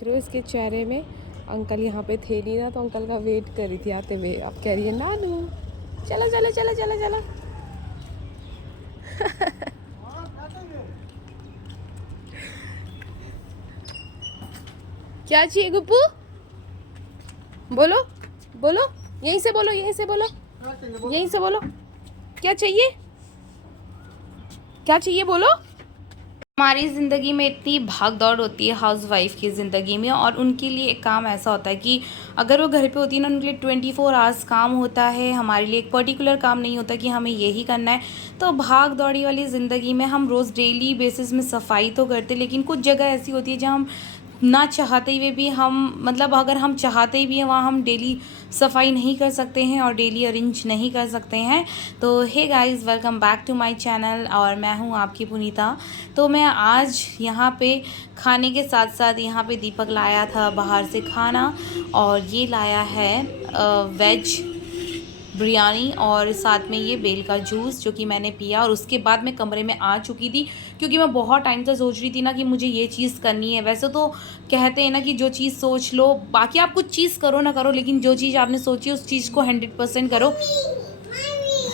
देख रहे हो इसके चेहरे में। अंकल यहाँ पे थे नहीं ना, तो अंकल का वेट कर रही थी आते हुए। अब कह रही है नानू चलो चलो चलो चलो चलो। क्या चाहिए गुप्पू? बोलो बोलो, यहीं से बोलो, यहीं से बोलो, यहीं से बोलो। क्या चाहिए, क्या चाहिए बोलो। हमारी ज़िंदगी में इतनी भाग दौड़ होती है हाउसवाइफ की ज़िंदगी में, और उनके लिए एक काम ऐसा होता है कि अगर वो घर पे होती है ना, उनके लिए 24 आवर्स काम होता है। हमारे लिए एक पर्टिकुलर काम नहीं होता कि हमें यही करना है। तो भाग दौड़ी वाली ज़िंदगी में हम रोज़ डेली बेसिस में सफाई तो करते, लेकिन कुछ जगह ऐसी होती है जहाँ हम ना चाहते हुए भी हम, मतलब अगर हम चाहते भी हैं वहाँ हम डेली सफाई नहीं कर सकते हैं और डेली अरेंज नहीं कर सकते हैं। तो hey guys, welcome back to my channel, और मैं हूँ आपकी पुनीता। तो मैं आज यहाँ पे खाने के साथ साथ यहाँ पे दीपक लाया था बाहर से खाना, और ये लाया है वेज बिरयानी और साथ में ये बेल का जूस जो कि मैंने पिया। और उसके बाद मैं कमरे में आ चुकी थी, क्योंकि मैं बहुत टाइम से सोच रही थी ना कि मुझे ये चीज़ करनी है। वैसे तो कहते हैं ना कि जो चीज़ सोच लो, बाकी आप कुछ चीज़ करो ना करो, लेकिन जो चीज़ आपने सोची उस चीज़ को 100% करो।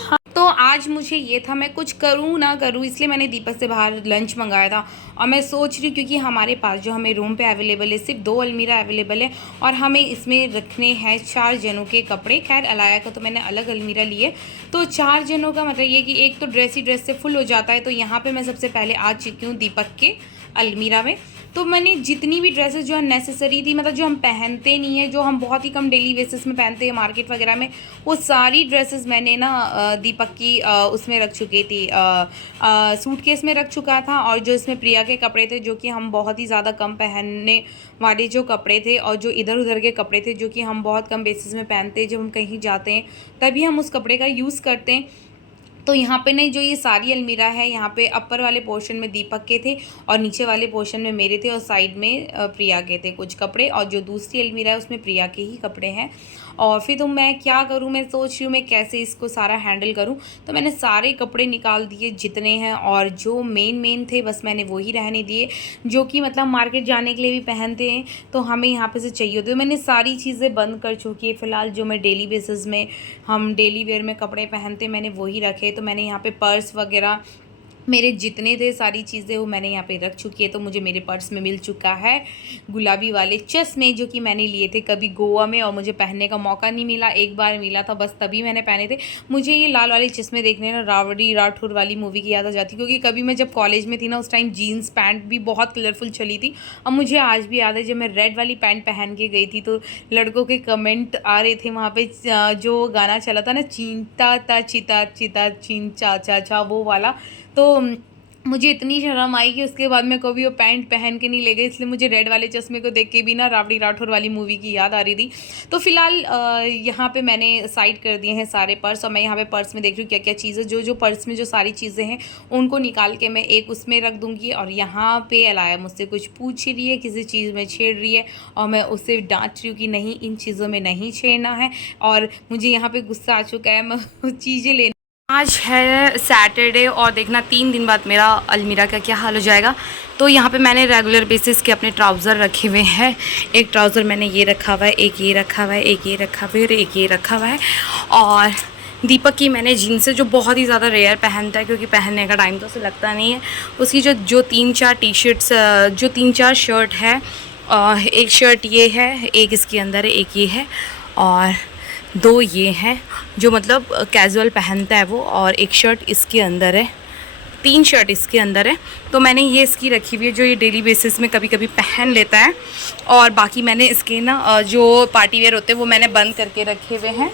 हाँ, तो आज मुझे ये था मैं कुछ करूँ ना करूँ, इसलिए मैंने दीपक से बाहर लंच मंगाया था। और मैं सोच रही हूँ, क्योंकि हमारे पास जो हमें रूम पे अवेलेबल है सिर्फ 2 अलमीरा अवेलेबल है, और हमें इसमें रखने हैं 4 जनों के कपड़े। खैर अलाया का तो मैंने अलग अलमीरा लिए, तो 4 जनों का मतलब ये कि एक तो ड्रेस ही ड्रेस से फुल हो जाता है। तो यहाँ पर मैं सबसे पहले आ चुकी हूँ दीपक के अलमीरा में। तो मैंने जितनी भी ड्रेसेस जो नेसेसरी थी, मतलब जो हम पहनते नहीं है, जो हम बहुत ही कम डेली बेसिस में पहनते हैं मार्केट वगैरह में, वो सारी ड्रेसेस मैंने ना दीपक की उसमें रख चुकी थी, सूटकेस में रख चुका था। और जो इसमें प्रिया के कपड़े थे, जो कि हम बहुत ही ज़्यादा कम पहनने वाले जो कपड़े थे, और जो इधर उधर के कपड़े थे जो कि हम बहुत कम बेसिस में पहनते हैं, जब हम कहीं जाते हैं तभी हम उस कपड़े का यूज़ करते हैं। तो यहाँ पे नहीं, जो ये सारी अलमीरा है, यहाँ पे अपर वाले पोर्शन में दीपक के थे और नीचे वाले पोर्शन में मेरे थे, और साइड में प्रिया के थे कुछ कपड़े, और जो दूसरी अलमीरा है उसमें प्रिया के ही कपड़े हैं। और फिर तो मैं क्या करूँ, मैं सोच रही हूँ मैं कैसे इसको सारा हैंडल करूँ। तो मैंने सारे कपड़े निकाल दिए जितने हैं, और जो मेन थे बस मैंने वही रहने दिए, जो कि मतलब मार्केट जाने के लिए भी पहनते हैं तो हमें यहाँ पे से चाहिए होते हैं। मैंने सारी चीज़ें बंद कर चुकी है फ़िलहाल। जो मैं डेली बेसिस में, हम डेली वेयर में कपड़े पहनते, मैंने वही रखे। तो मैंने यहाँ पे पर्स वगैरह मेरे जितने थे सारी चीज़ें वो मैंने यहाँ पे रख चुकी है। तो मुझे मेरे पर्स में मिल चुका है गुलाबी वाले चश्मे, जो कि मैंने लिए थे कभी गोवा में, और मुझे पहनने का मौका नहीं मिला। एक बार मिला था बस, तभी मैंने पहने थे। मुझे ये लाल वाले चश्मे देखने ना रावड़ी राठौर वाली मूवी की याद आ जाती, क्योंकि कभी मैं जब कॉलेज में थी ना, उस टाइम जीन्स पैंट भी बहुत कलरफुल चली थी। और मुझे आज भी याद है जब मैं रेड वाली पैंट पहन के गई थी, तो लड़कों के कमेंट आ रहे थे वहाँ पे, जो गाना चला था ना, चींता ता चिता चिता चीन चा चा चा, वो वाला। तो मुझे इतनी शर्म आई कि उसके बाद मैं कभी वो पैंट पहन के नहीं ले गई। इसलिए मुझे रेड वाले चश्मे को देख के भी ना रावड़ी राठौर वाली मूवी की याद आ रही थी। तो फिलहाल यहाँ पे मैंने साइड कर दिए हैं सारे पर्स, और मैं यहाँ पे पर्स में देख रही हूँ क्या क्या चीज़ें, जो पर्स में जो सारी चीज़ें हैं उनको निकाल के मैं एक उसमें रख दूँगी। और यहाँ पे अलाया मुझसे कुछ पूछ रही है, किसी चीज़ में छेड़ रही है, और मैं उससे डांट रही हूँ कि नहीं, इन चीज़ों में नहीं छेड़ना है। और मुझे यहाँ पर गुस्सा आ चुका है, मैं चीज़ें लेने। आज है सैटरडे, और देखना 3 दिन बाद मेरा अलमीरा का क्या हाल हो जाएगा। तो यहाँ पे मैंने रेगुलर बेसिस के अपने ट्राउज़र रखे हुए हैं। एक ट्राउज़र मैंने ये रखा हुआ है, एक ये रखा हुआ है, एक ये रखा हुआ है, और एक ये रखा हुआ है। और दीपक की मैंने जीन्स, जो बहुत ही ज़्यादा रेयर पहनता है, क्योंकि पहनने का टाइम तो उसे लगता नहीं है, उसकी जो 3-4 टी शर्ट्स, जो 3-4 शर्ट है, एक शर्ट ये है, एक इसके अंदर है, एक ये है, और 2 ये हैं जो मतलब कैजुअल पहनता है वो, और एक शर्ट इसके अंदर है, 3 शर्ट इसके अंदर है। तो मैंने ये इसकी रखी हुई है, जो ये डेली बेसिस में कभी कभी पहन लेता है। और बाकी मैंने इसके ना जो पार्टी वेयर होते हैं वो मैंने बंद करके रखे हुए हैं।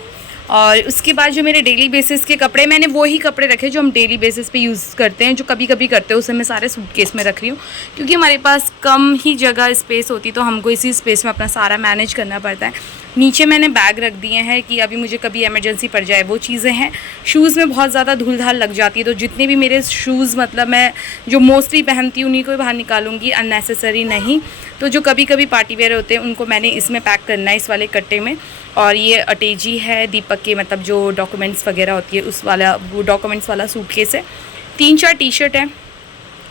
और उसके बाद जो मेरे डेली बेसिस के कपड़े, मैंने वही कपड़े रखे जो हम डेली बेसिस पे यूज़ करते हैं, जो कभी कभी करते हैं, उसे मैं सारे सूटकेस में रख रही हूँ, क्योंकि हमारे पास कम ही जगह स्पेस होती, तो हमको इसी स्पेस में अपना सारा मैनेज करना पड़ता है। नीचे मैंने बैग रख दिए हैं कि अभी मुझे कभी इमरजेंसी पड़ जाए, वो चीज़ें हैं। शूज़ में बहुत ज़्यादा धूल धाल लग जाती है, तो जितने भी मेरे शूज़, मतलब मैं जो मोस्टली पहनती हूँ उन्हीं को बाहर निकालूंगी, अननेसेसरी नहीं। तो जो कभी कभी पार्टी वेयर होते हैं उनको मैंने इसमें पैक करना है, इस वाले कट्टे में। और ये अटैची है दीपक के, मतलब जो डॉक्यूमेंट्स वगैरह होती है उस वाला, वो डॉक्यूमेंट्स वाला सूटकेस है। 3-4 टी शर्ट है,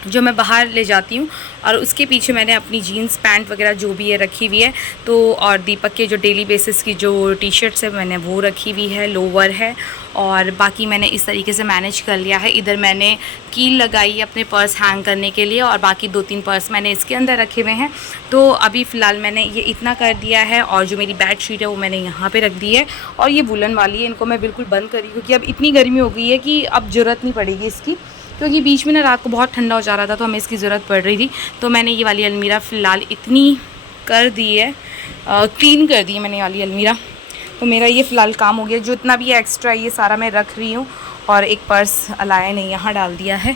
जो मैं बाहर ले जाती हूँ। और उसके पीछे मैंने अपनी जीन्स पैंट वगैरह जो भी है रखी हुई है। तो और दीपक के जो डेली बेसिस की जो टी शर्ट्स है मैंने वो रखी हुई है, लोवर है। और बाकी मैंने इस तरीके से मैनेज कर लिया है। इधर मैंने कील लगाई है अपने पर्स हैंग करने के लिए, और बाकी 2-3 पर्स मैंने इसके अंदर रखे हुए हैं। तो अभी फ़िलहाल मैंने ये इतना कर दिया है। और जो मेरी बेड शीट है वो मैंने यहाँ पे रख दी है, और ये वुलन वाली है, इनको मैं बिल्कुल बंद करी क्योंकि अब इतनी गर्मी हो गई है कि अब ज़रूरत नहीं पड़ेगी इसकी, क्योंकि बीच में ना रात को बहुत ठंडा हो जा रहा था तो हमें इसकी ज़रूरत पड़ रही थी। तो मैंने ये वाली अलमीरा फ़िलहाल इतनी कर दी है, क्लीन कर दी है मैंने ये वाली अलमीरा। तो मेरा ये फ़िलहाल काम हो गया। जो इतना भी एक्स्ट्रा ये सारा मैं रख रही हूँ। और एक पर्स अलाया ने यहाँ डाल दिया है,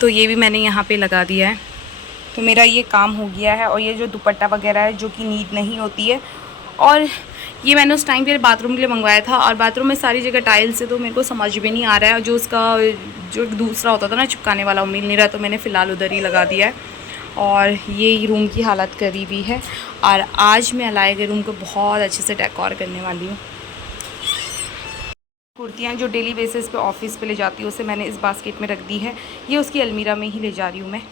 तो ये भी मैंने यहाँ पे लगा दिया है। तो मेरा ये काम हो गया है। और ये जो दुपट्टा वगैरह है जो कि नीट नहीं होती है, और ये मैंने उस टाइम पे बाथरूम के लिए मंगवाया था, और बाथरूम में सारी जगह टाइल्स है तो मेरे को समझ में नहीं आ रहा है। जो उसका जो दूसरा होता था ना चिपकाने वाला, वो मिल नहीं रहा, तो मैंने फ़िलहाल उधर ही लगा दिया है। और ये रूम की हालत करी हुई है। और आज मैं अलाए के रूम को बहुत अच्छे से डेकोर करने वाली हूँ। कुर्तियाँ जो डेली बेसिस पे ऑफिस पे ले जाती हूँ उसे मैंने इस बास्केट में रख दी है। ये उसकी अलमीरा में ही ले जा रही हूँ मैं।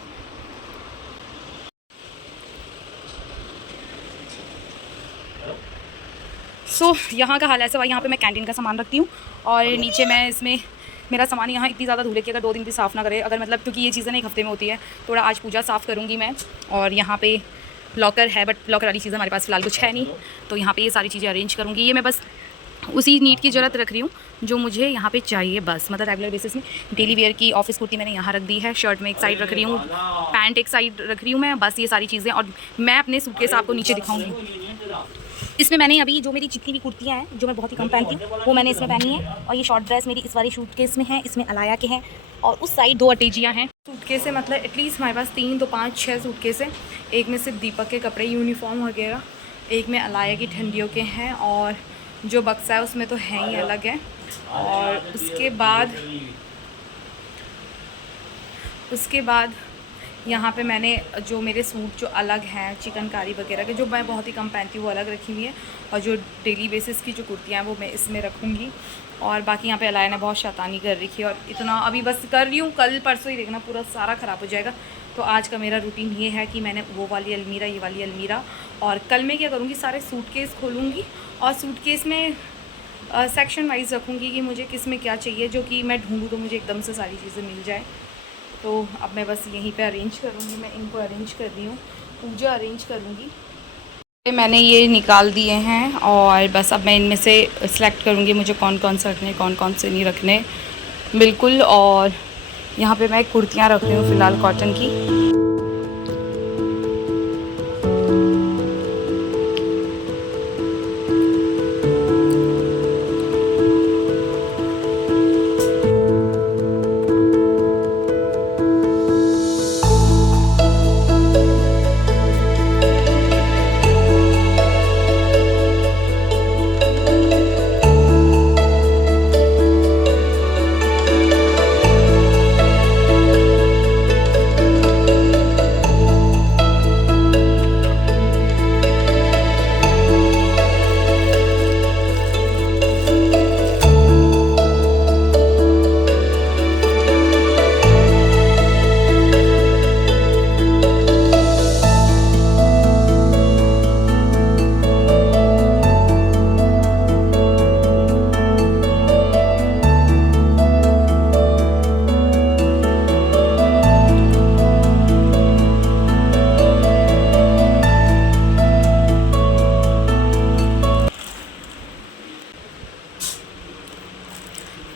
यहाँ का हाल ऐसा हुआ। यहाँ पे मैं कैंटीन का सामान रखती हूँ, और नीचे मैं इसमें मेरा सामान यहाँ इतनी ज़्यादा धूल है कि अगर 2 दिन भी साफ़ ना करे, अगर मतलब क्योंकि ये चीज़ें ना 1 हफ्ते में होती है, थोड़ा आज पूजा साफ़ करूँगी मैं। और यहाँ पे लॉकर है, बट लॉकर वाली चीज़ें हमारे पास फ़िलहाल कुछ है नहीं, तो यहाँ पे ये सारी चीज़ें अरेंज करूँगी। ये मैं बस उसी नीट की ज़रूरत रख रही हूँ जो मुझे यहाँ पे चाहिए बस, मतलब रेगुलर बेसिस में। डेली वेयर की ऑफिस कुर्ती मैंने यहाँ रख दी है, शर्ट में एक साइड रख रही हूँ, पैंट एक साइड रख रही हूँ मैं, बस ये सारी चीज़ें। और मैं अपने सूटकेस आपको नीचे दिखाऊँगी। इसमें मैंने अभी जो मेरी जितनी भी कुर्तियाँ हैं जो मैं बहुत ही कम पहनती हूँ वो मैंने इसमें पहनी है। और ये शॉर्ट ड्रेस मेरी इस वाली सूटकेस में है, इसमें अलाया के हैं, और उस साइड 2 अटैचियाँ हैं। सूटकेस है मतलब एटलीस्ट हमारे पास 3 तो 5 6 सूटकेस हैं। एक में सिर्फ दीपक के कपड़े, यूनिफॉर्म वगैरह, एक में अलाया की ठंडियों के हैं, और जो बक्सा है उसमें तो है ही अलग है। और उसके बाद यहाँ पे मैंने जो मेरे सूट जो अलग हैं चिकनकारी वगैरह के, जो मैं बहुत ही कम पहनती हूँ वो अलग रखी हुई है। और जो डेली बेसिस की जो कुर्तियाँ हैं वो मैं इसमें रखूँगी। और बाकी यहाँ पे अलाया ने बहुत शैतानी कर रखी है, और इतना अभी बस कर रही हूँ, कल परसों ही देखना पूरा सारा ख़राब हो जाएगा। तो आज का मेरा रूटीन ये है कि मैंने वो वाली अलमीरा, ये वाली अलमीरा, और कल मैं क्या करूँगी सारे सूटकेस खोलूँगी, और सूटकेस में सेक्शन वाइज रखूँगी कि मुझे किस में क्या चाहिए, जो कि मैं ढूँढूँ तो मुझे एकदम से सारी चीज़ें मिल जाए। तो अब मैं बस यहीं पे अरेंज करूँगी। मैं इनको अरेंज कर रही हूँ, पूजा अरेंज करूँगी। मैंने ये निकाल दिए हैं, और बस अब मैं इनमें से सिलेक्ट करूँगी मुझे कौन कौन से रखने, कौन कौन से नहीं रखने बिल्कुल। और यहाँ पे मैं कुर्तियाँ रख रही हूँ फ़िलहाल कॉटन की।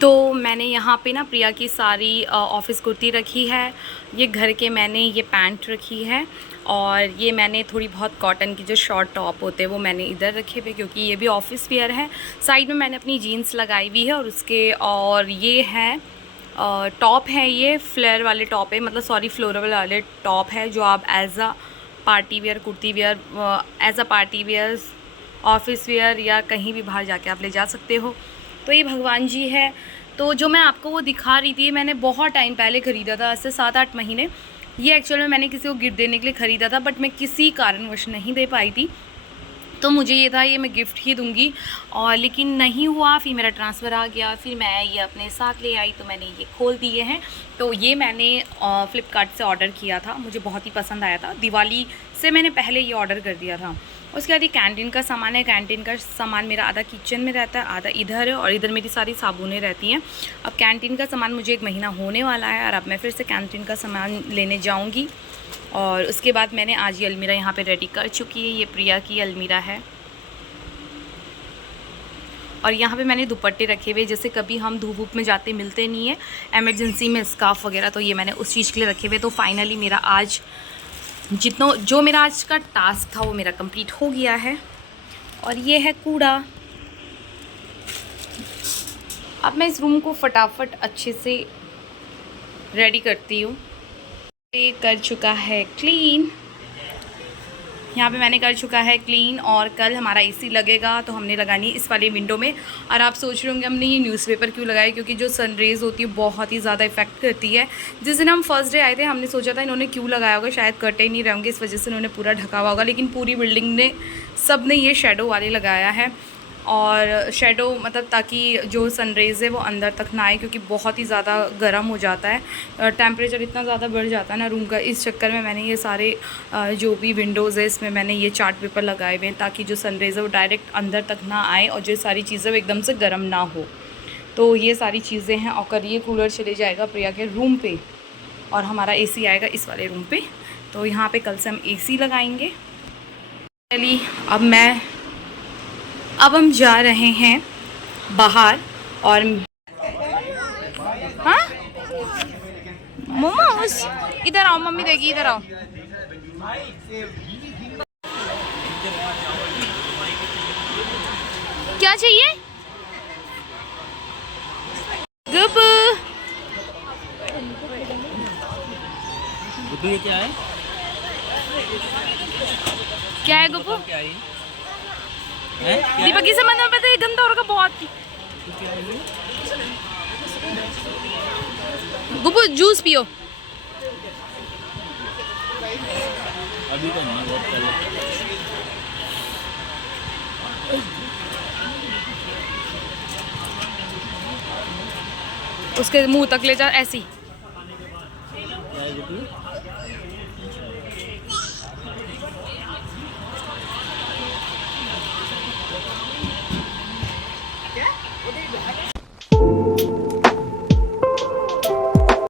तो मैंने यहाँ पे ना प्रिया की सारी ऑफ़िस कुर्ती रखी है, ये घर के मैंने ये पैंट रखी है, और ये मैंने थोड़ी बहुत कॉटन की जो शॉर्ट टॉप होते हैं वो मैंने इधर रखे हुए क्योंकि ये भी ऑफिस वेयर है। साइड में मैंने अपनी जीन्स लगाई हुई है, और ये है टॉप है, ये फ्लेयर वाले टॉप है, मतलब सॉरी फ्लोरल वाले टॉप है, जो आप as a party wear, kurti wear, as a party wear, office wear या कहीं भी बाहर जाके आप ले जा सकते हो। तो ये भगवान जी है। तो जो मैं आपको वो दिखा रही थी मैंने बहुत टाइम पहले ख़रीदा था, आज से 7-8 महीने। ये एक्चुअल में मैंने किसी को गिफ्ट देने के लिए ख़रीदा था, बट मैं किसी कारणवश नहीं दे पाई थी। तो मुझे ये था ये मैं गिफ्ट ही दूंगी, और लेकिन नहीं हुआ, फिर मेरा ट्रांसफ़र आ गया, फिर मैं ये अपने साथ ले आई तो मैंने ये खोल दिए हैं। तो ये मैंने फ़्लिपकार्ट से ऑर्डर किया था, मुझे बहुत ही पसंद आया था, दिवाली से मैंने पहले ये ऑर्डर कर दिया था। उसके बाद ये कैंटीन का सामान है। कैंटीन का सामान मेरा आधा किचन में रहता है, आधा इधर है, और इधर मेरी सारी साबुनें रहती हैं। अब कैंटीन का सामान मुझे 1 महीना होने वाला है, और अब मैं फिर से कैंटीन का सामान लेने जाऊँगी। और उसके बाद मैंने आज ये अलमीरा यहाँ पे रेडी कर चुकी है। ये प्रिया की अलमीरा है, और यहाँ पे मैंने दुपट्टे रखे हुए, जैसे कभी हम धूप वूप में जाते मिलते नहीं है एमरजेंसी में स्कार्फ वगैरह, तो ये मैंने उस चीज़ के लिए रखे हुए। तो फाइनली मेरा आज जो मेरा आज का टास्क था वो मेरा कंप्लीट हो गया है। और ये है कूड़ा। अब मैं इस रूम को फटाफट अच्छे से रेडी करती हूँ। ये कर चुका है क्लीन, यहाँ पे मैंने कर चुका है क्लीन, और कल हमारा एसी लगेगा तो हमने लगानी इस वाले विंडो में। और आप सोच रहे होंगे हमने ये न्यूज़पेपर क्यों लगाया, क्योंकि जो सनरेज़ होती है बहुत ही ज़्यादा इफेक्ट करती है। जिस दिन हम फर्स्ट डे आए थे हमने सोचा था इन्होंने क्यों लगाया होगा, शायद कर्टेन नहीं रहेंगे इस वजह से इन्होंने पूरा ढका हुआ होगा, लेकिन पूरी बिल्डिंग ने सब ने ये शेडो वाले लगाया है। और शेडो मतलब ताकि जो सनरेज़ है वो अंदर तक ना आए, क्योंकि बहुत ही ज़्यादा गर्म हो जाता है, टेम्परेचर इतना ज़्यादा बढ़ जाता है ना रूम का। इस चक्कर में मैंने ये सारे जो भी विंडोज़ है इसमें मैंने ये चार्ट पेपर लगाए हुए हैं, ताकि जो सनरेज़ है वो डायरेक्ट अंदर तक ना आए, और जो सारी चीज़ें वो एकदम से गर्म ना हो। तो ये सारी चीज़ें हैं। और कल ये कूलर चले जाएगा प्रिया के रूम पे, और हमारा एसी आएगा इस वाले रूम पे। तो यहाँ पे कल से हम एसी लगाएंगे। चलिए अब हम जा रहे हैं बाहर। और हाँ मोमोज, इधर आओ, मम्मी देगी, इधर आओ। क्या चाहिए गुब्बू? ये क्या है? क्या है गुब्बू? क्या है? दीपक की समझ में पता है, गंदा और का बहुत। गुब्बू जूस पियो। अभी तो नहीं, बहुत पहले। उसके मुंह तक ले जा ऐसी।